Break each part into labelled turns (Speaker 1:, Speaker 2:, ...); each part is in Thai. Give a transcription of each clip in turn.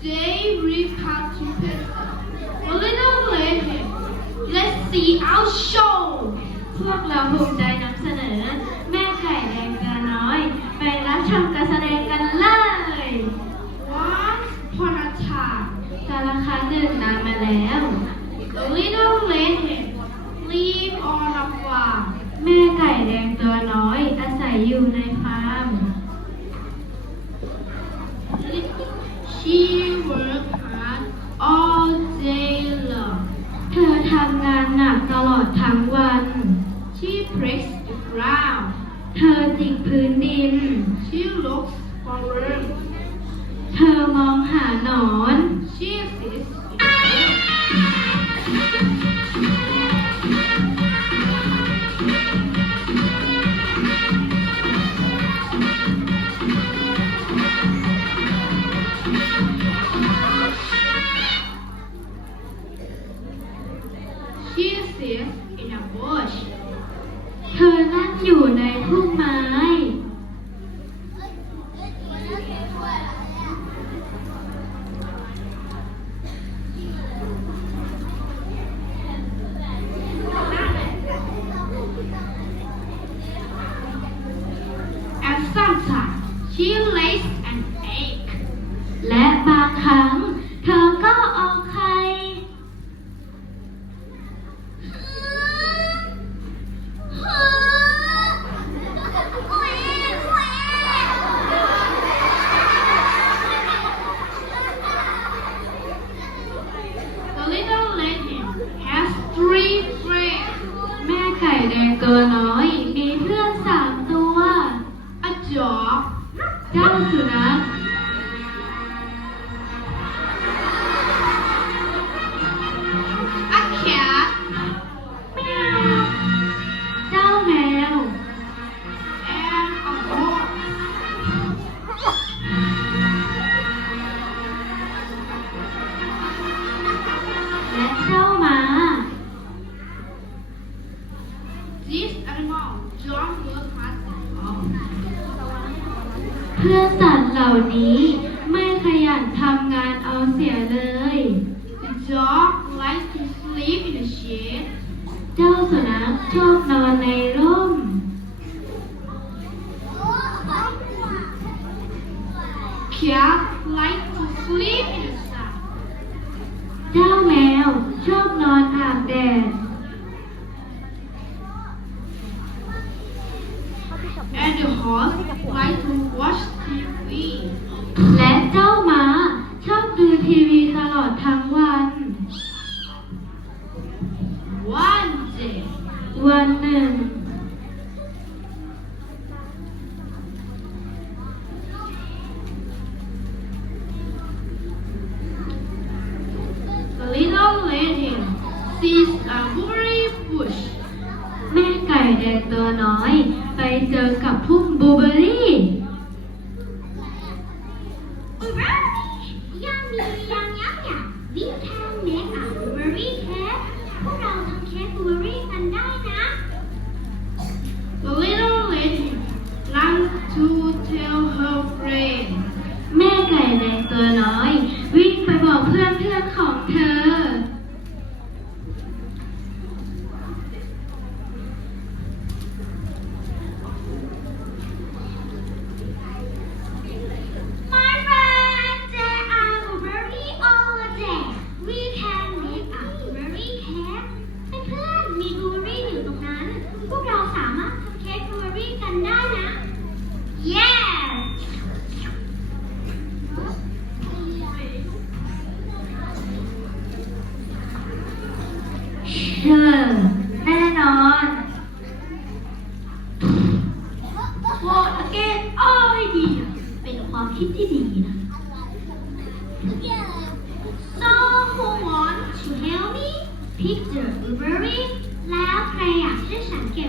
Speaker 1: They reparted. A little later, let's see, I'll show.
Speaker 2: พวกเรา แดงเกินน้อย มีเพื่อนสามตัวอจจอเจ้าสุนัข เพื่อสัตว์เหล่านี้ไม่ขยันทำงานเอาเสียเลย
Speaker 1: The dog likes to sleep in the shade
Speaker 2: เจ้าสุนัขชอบนอนในร
Speaker 1: and the horse like to watch TV
Speaker 2: และเจ้าหมาชอบดูทีวีตลอดทั้งวัน
Speaker 1: One day
Speaker 2: วันหนึ่ง Yeah.
Speaker 3: So who wants to help me pick the blueberry?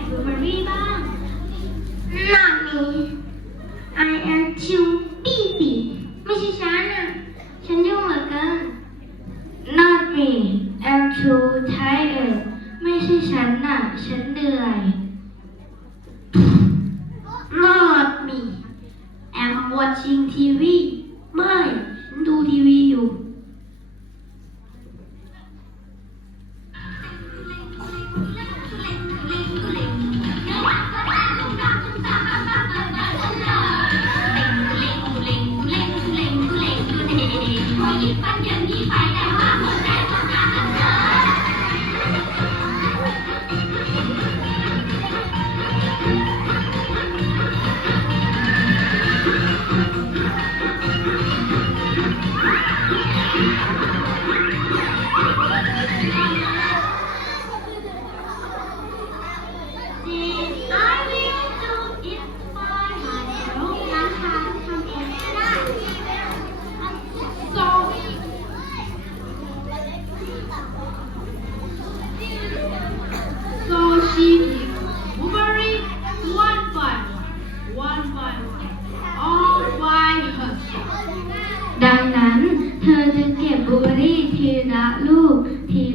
Speaker 3: blueberry Mommy.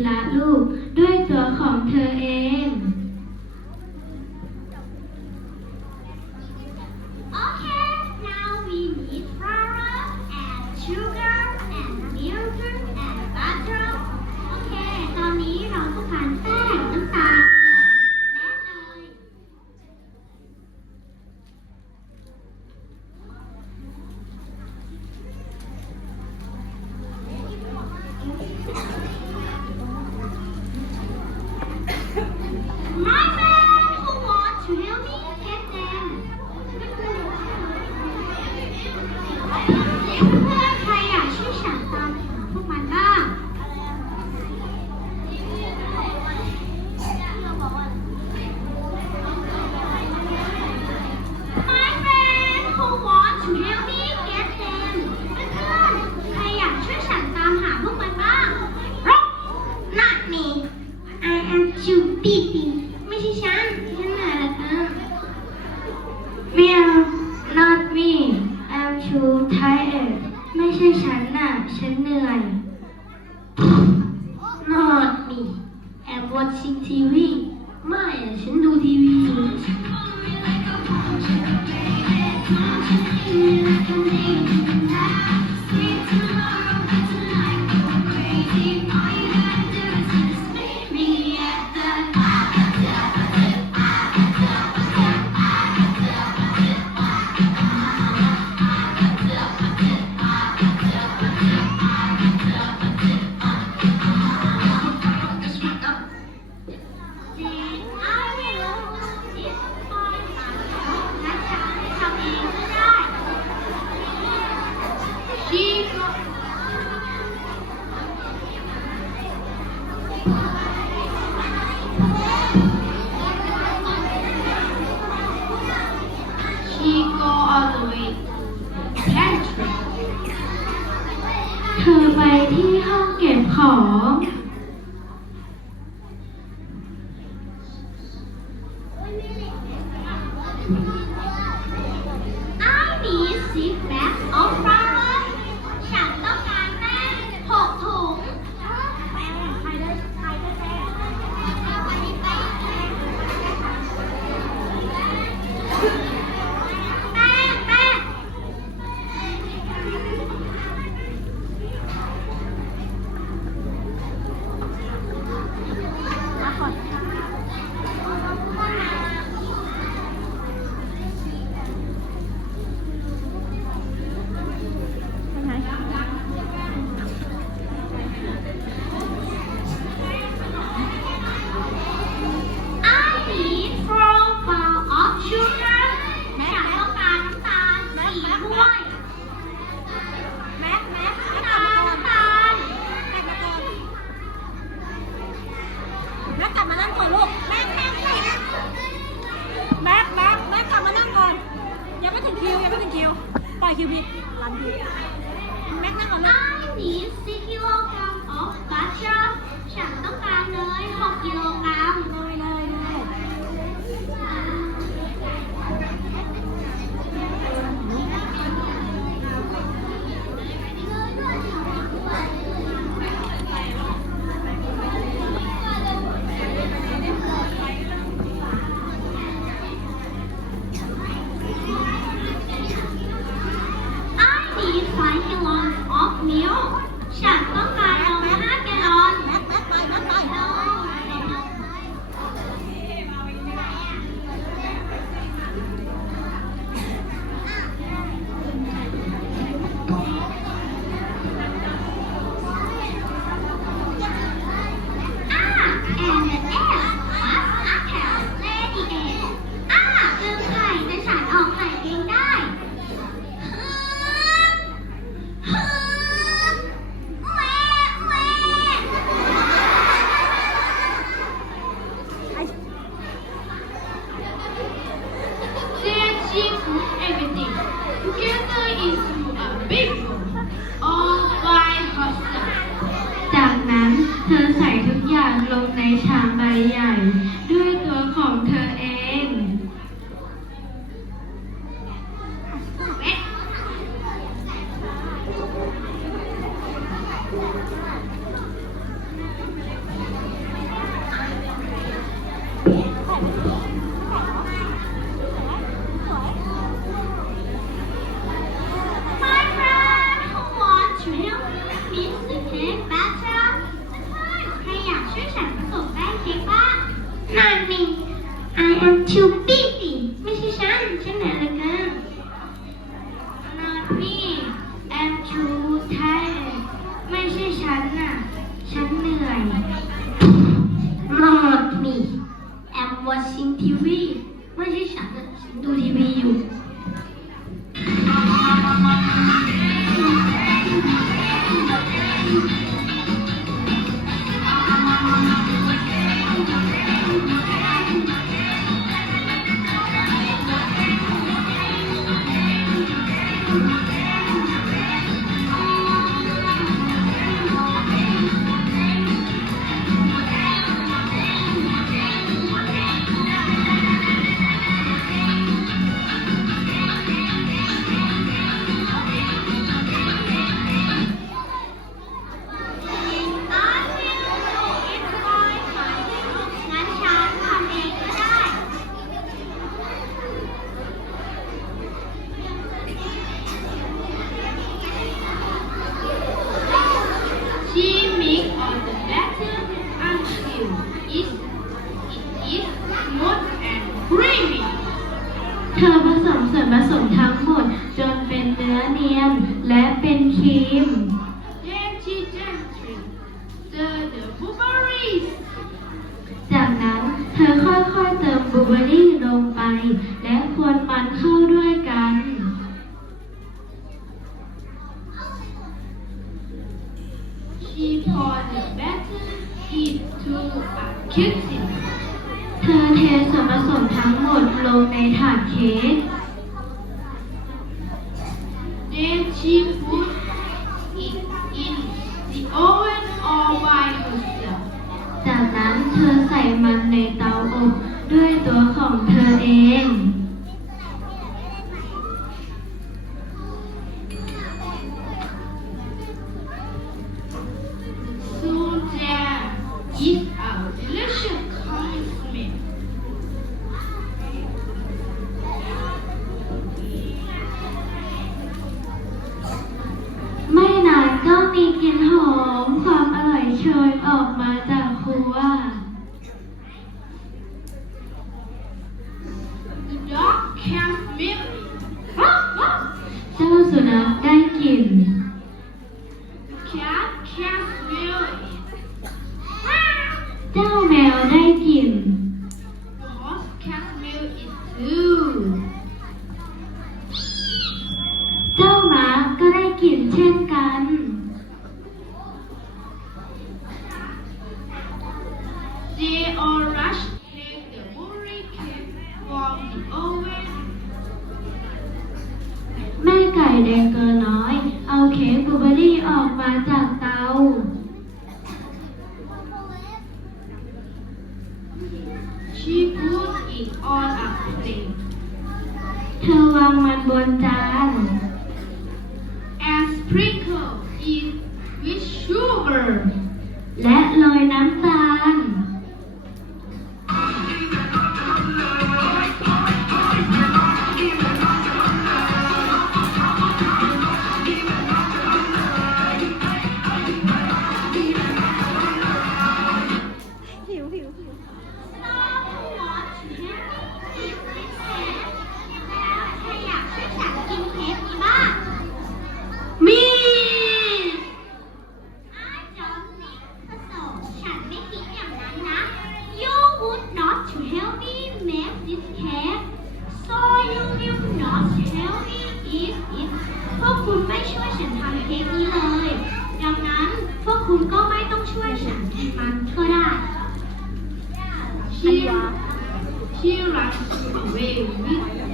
Speaker 3: ละลูก
Speaker 4: ปีกไม่ใช่ฉันฉันอะไรกัน
Speaker 2: ไม่
Speaker 4: เอา ที่ห้อง
Speaker 3: เก็บของ
Speaker 1: 看一。and two
Speaker 2: เธอค่อยๆเติมบลูเบอร์รี่ลงไป และคนมันเข้าด้วยกัน
Speaker 1: She poured the batter into a kitchen.
Speaker 2: เธอเทส่วนผสมทั้งหมดลงในถาดเค้ก เ dog
Speaker 1: can smell it. Ruff, ruff.
Speaker 2: เม่ไก่แดงตัวน้อย เอาเค้กบลูเบอร์รี่ออกมาจากเตา
Speaker 1: She put it on a plate
Speaker 2: เธอวางมันบนจาน
Speaker 5: ว
Speaker 3: กคุณไม่ช่วยฉันทำเค้กนี้เลย ดังนั้นพวกคุณก็ไม่ต้องช่วยฉันกินมันก็ได้
Speaker 1: She, she runs away with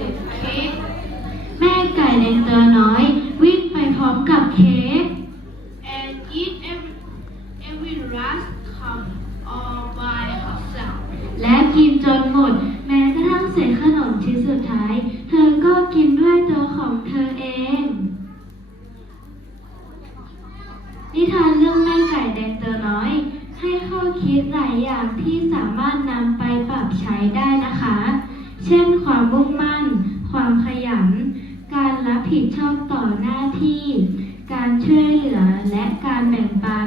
Speaker 1: the cake
Speaker 2: แม่ไก่แดงตัวน้อ นิทานเรื่องแม่ไก่แดงตัวน้อย ให้ข้อคิดหลายอย่างที่สามารถนำไปปรับใช้ได้นะคะ เช่นความมุ่งมั่น ความขยัน การรับผิดชอบต่อหน้าที่ การช่วยเหลือและการแบ่งปัน